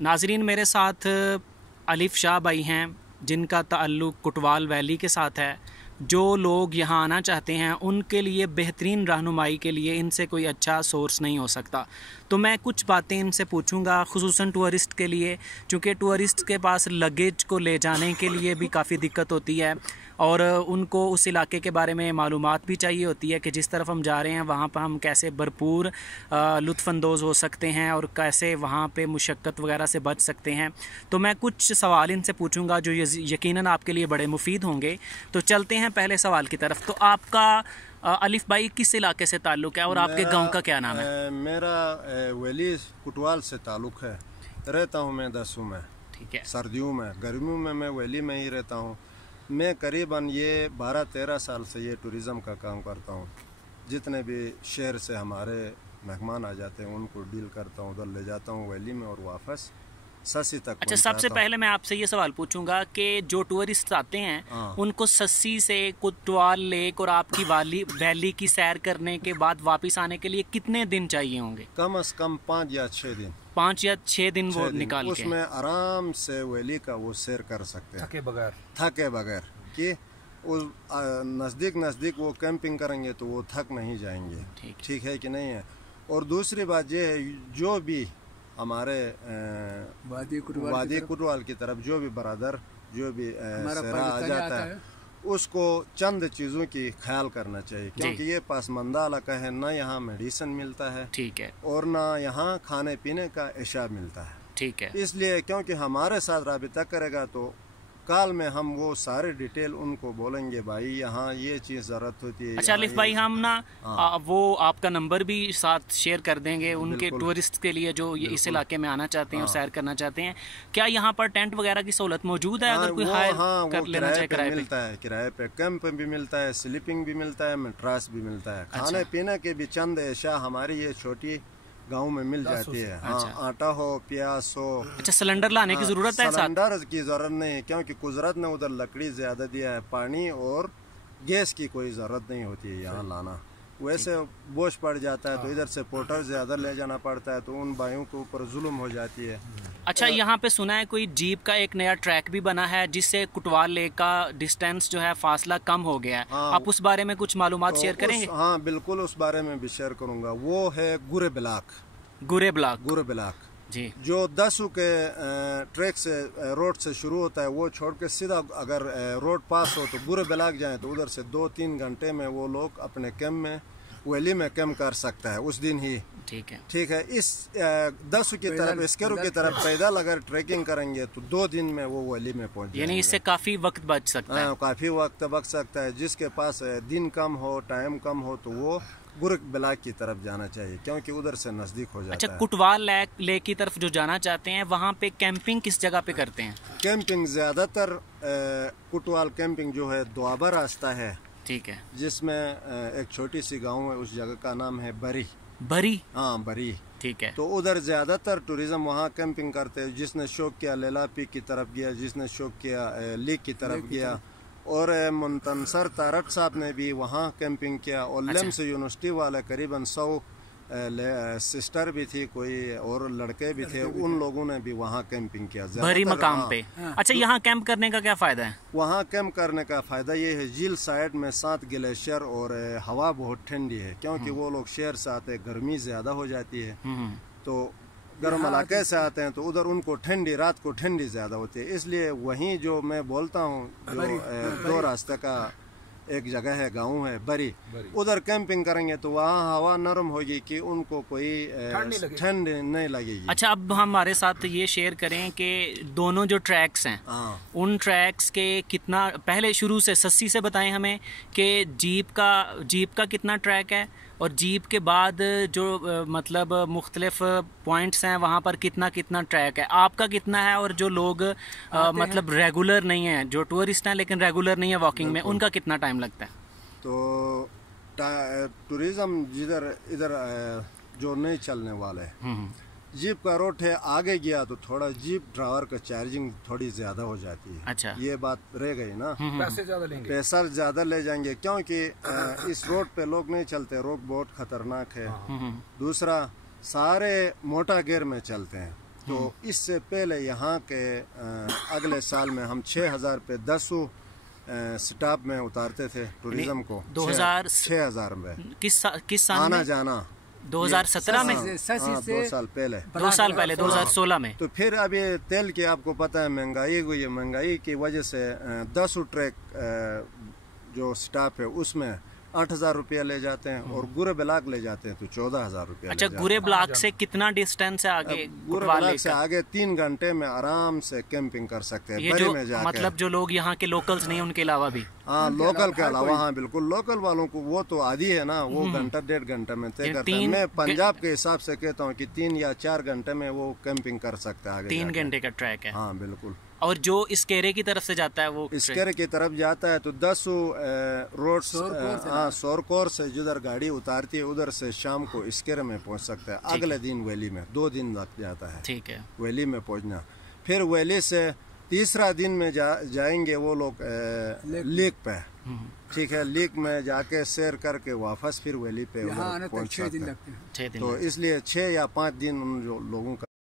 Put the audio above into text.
नाज़रीन, मेरे साथ अलिफ शाह भाई हैं जिनका ताल्लुक़ कुटवाल वैली के साथ है। जो लोग यहाँ आना चाहते हैं उनके लिए बेहतरीन रहनुमाई के लिए इनसे कोई अच्छा सोर्स नहीं हो सकता। तो मैं कुछ बातें इनसे पूछूंगा, खुसूसन टूरिस्ट के लिए, क्योंकि टूरिस्ट के पास लगेज को ले जाने के लिए भी काफ़ी दिक्कत होती है और उनको उस इलाके के बारे में मालूमात भी चाहिए होती है कि जिस तरफ हम जा रहे हैं वहाँ पर हम कैसे भरपूर लुत्फ़अंदोज़ हो सकते हैं और कैसे वहाँ पे मुशक्क़त वगैरह से बच सकते हैं। तो मैं कुछ सवाल इनसे पूछूंगा जो यकीनन आपके लिए बड़े मुफीद होंगे। तो चलते हैं पहले सवाल की तरफ। तो आपका अलिफ भाई किस इलाके से ताल्लुक़ है और आपके गांव का क्या नाम है? मेरा वैली कुटवाल से ताल्लुक़ है। रहता हूँ मैं दसों में। ठीक है। सर्दियों में, गर्मियों में मैं वैली में ही रहता हूँ। मैं करीबन ये 12-13 साल से ये टूरिज़म का काम करता हूँ। जितने भी शहर से हमारे मेहमान आ जाते हैं उनको डील करता हूँ, उधर ले जाता हूँ वैली में और वापस सस्सी तक। अच्छा, सबसे पहले मैं आपसे ये सवाल पूछूंगा कि जो टूरिस्ट आते हैं उनको सस्सी से कुटवाल लेक और आपकी वैली की सैर करने के बाद वापस आने के लिए कितने दिन चाहिए होंगे? कम से कम 5 या 6 दिन। 5 या 6 दिन वो निकाल के उसमें आराम से वैली का वो सैर कर सकते हैं थके बगैर कि उस नज़दीक वो कैंपिंग करेंगे तो वो थक नहीं जाएंगे। ठीक है कि नहीं है? और दूसरी बात ये है, जो भी हमारे वादी कुटवाल की तरफ जो भी बरादर जो भी सेरा आ जाता है उसको चंद चीज़ों की ख्याल करना चाहिए, क्योंकि ये पासमंदा इलाका है, ना यहाँ मेडिसिन मिलता है, ठीक है, और ना यहाँ खाने पीने का एशा मिलता है। ठीक है। इसलिए क्योंकि हमारे साथ राबिता करेगा तो कल में हम वो सारे डिटेल उनको बोलेंगे, भाई यहाँ ये चीज़ ज़रूरत होती है। अच्छा अलिफ भाई, हम ना वो आपका नंबर भी साथ शेयर कर देंगे उनके टूरिस्ट के लिए जो इस इलाके में आना चाहते हैं और सैर करना चाहते हैं। क्या यहाँ पर टेंट वगैरह की सहूलत मौजूद है? अगर कोई हायर कर लेना चाहे किराए पे मिलता है, किराए पे कैंप भी मिलता है, स्लीपिंग भी मिलता है, मैट्रेस भी मिलता है। खाने पीने के भी चंद एशा हमारी ये छोटी गांव में मिल जाती है। हाँ, आटा हो, प्याज हो। अच्छा, सिलेंडर लाने की जरूरत है? सिलेंडर की जरूरत नहीं है, क्योंकि कुदरत ने उधर लकड़ी ज्यादा दिया है, पानी और गैस की कोई जरूरत नहीं होती है यहाँ लाना। वैसे बोझ पड़ जाता है तो इधर से पोर्टर ज्यादा ले जाना पड़ता है, तो उन भाइयों के ऊपर जुल्म हो जाती है। अच्छा, यहाँ पे सुना है कोई जीप का एक नया ट्रैक भी बना है जिससे कुटवाल लेक का डिस्टेंस जो है फासला कम हो गया है। आप उस बारे में कुछ मालूमात शेयर करेंगे? हाँ बिल्कुल, उस बारे में भी शेयर करूँगा। वो है गुरे ब्लॉक जी, जो दसू के ट्रैक से रोड से शुरू होता है, वो छोड़ के सीधा अगर रोड पास हो तो गुरे ब्लॉक जाए तो उधर से 2-3 घंटे में वो लोग अपने कैंप में वैली में कैंप कर सकता है उस दिन ही। ठीक है। इस दसू की तरफ, स्केरू की तरफ पैदल अगर ट्रैकिंग करेंगे तो 2 दिन में वो वैली में पहुंच जाएंगे। यानी इससे काफी वक्त बच सकता है। काफी वक्त बच सकता है। जिसके पास दिन कम हो, टाइम कम हो, तो वो गुरक ब्लॉक की तरफ जाना चाहिए, क्योंकि उधर से नजदीक हो जाता है। अच्छा, कुटवाल लेक की तरफ जो जाना चाहते हैं वहाँ पे कैंपिंग किस जगह पे करते हैं? कैंपिंग ज्यादातर कुटवाल कैंपिंग जो है दोआबा रास्ता है, ठीक है, जिसमें एक छोटी सी गांव है, उस जगह का नाम है बरी। हाँ, बरी। ठीक है। तो उधर ज्यादातर टूरिज्म वहाँ कैंपिंग करते हैं। जिसने शौक किया लेला पीक की तरफ गया, जिसने शौक किया लीक की तरफ गया, और मुंतनसर तारक साहब ने भी वहाँ कैंपिंग किया, और लेम्स यूनिवर्सिटी वाले करीबन 100 सिस्टर भी थी कोई और लड़के भी थे, उन लोगों ने भी वहाँ कैंपिंग किया भरी मकाम पे। अच्छा, यहाँ कैंप करने का क्या फायदा है? वहाँ कैंप करने का फायदा ये है, झील साइड में 7 ग्लेशियर और हवा बहुत ठंडी है, क्योंकि वो लोग शहर से आते, गर्मी ज्यादा हो जाती है, तो गर्म इलाके से आते हैं, तो उधर उनको ठंडी, रात को ठंडी ज्यादा होती है। इसलिए वहीं जो मैं बोलता हूँ, जो 2 रास्ते का एक जगह है, गांव है बरी, उधर कैंपिंग करेंगे तो वहाँ हवा नरम होगी कि उनको कोई ठंड नहीं लगेगी। अच्छा, अब हमारे साथ ये शेयर करें कि दोनों जो ट्रैक्स हैं उन ट्रैक्स के कितना, पहले शुरू से सस्सी से बताएं हमें कि जीप का कितना ट्रैक है, और जीप के बाद जो मतलब मुख्तलिफ पॉइंट्स हैं वहाँ पर कितना ट्रैक है, आपका कितना है, और जो लोग मतलब रेगुलर नहीं है, जो टूरिस्ट हैं लेकिन रेगुलर नहीं है वॉकिंग में, उनका कितना टाइम लगता है? तो टूरिज्म इधर जो नहीं चलने वाले, जीप का रूट है, आगे गया तो थोड़ा जीप ड्राइवर का चार्जिंग थोड़ी ज्यादा हो जाती है। अच्छा, ये बात रह गई ना, पैसा ज्यादा ले जाएंगे, क्योंकि इस रोड पे लोग नहीं चलते, रोड बहुत खतरनाक है। दूसरा, सारे मोटा गियर में चलते हैं, تو اس سے پہلے یہاں کے اگلے سال میں ہم 6,000 پہ 10 سٹاپ میں اتارتے تھے ٹوریزم کو. 6,000 میں کس سال آنا جانا 2017 میں 2 سال پہلے 2016 میں. تو پھر اب یہ تیل کی آپ کو پتہ ہے مہنگائی ہوئی ہے، مہنگائی کی وجہ سے 10 ٹریک جو سٹاپ ہے اس میں 8,000 روپیہ لے جاتے ہیں، اور گورے بلاک لے جاتے ہیں تو 14,000 روپیہ. اچھا، گورے بلاک سے کتنا ڈسٹینس ہے آگے؟ گورے بلاک سے آگے 3 گھنٹے میں آرام سے کیمپنگ کر سکتے ہیں بری میں جا کے. مطلب جو لوگ یہاں کے لوکلز نہیں ان کے علاوہ بھی؟ ہاں، لوکل کے علاوہ. ہاں بالکل، لوکل والوں کو وہ تو عادی ہے نا، وہ گھنٹہ 1.5 گھنٹہ میں طے کرتے ہیں. میں پنجاب کے حساب سے کہتا ہوں کہ 3 یا 4 گھنٹے میں وہ کیمپنگ کر سکتا ہے. 3 گھنٹے کا ٹریک ہے. ہاں بالکل. اور جو اسکیرے کی طرف سے جاتا ہے وہ اسکیرے کی طرف جاتا ہے تو 10 روڈ سورکور سے جدھر گاڑی اتارتی ہے ادھر سے شام کو اسکیرے میں پہنچ سکتا ہے. اگلے دن ویلی میں 2 دن لگ جاتا ہے. ٹھیک ہے، ویلی میں پہنچنا. پھر ویلی سے تیسرا دن میں جائیں گے وہ لوگ لیک پہ. ٹھیک ہے، لیک میں جا کے سیر کر کے واپس پھر ویلی پہ پہنچ سکتے ہیں. تو اس لیے 6 یا 5 دن ان لوگوں کا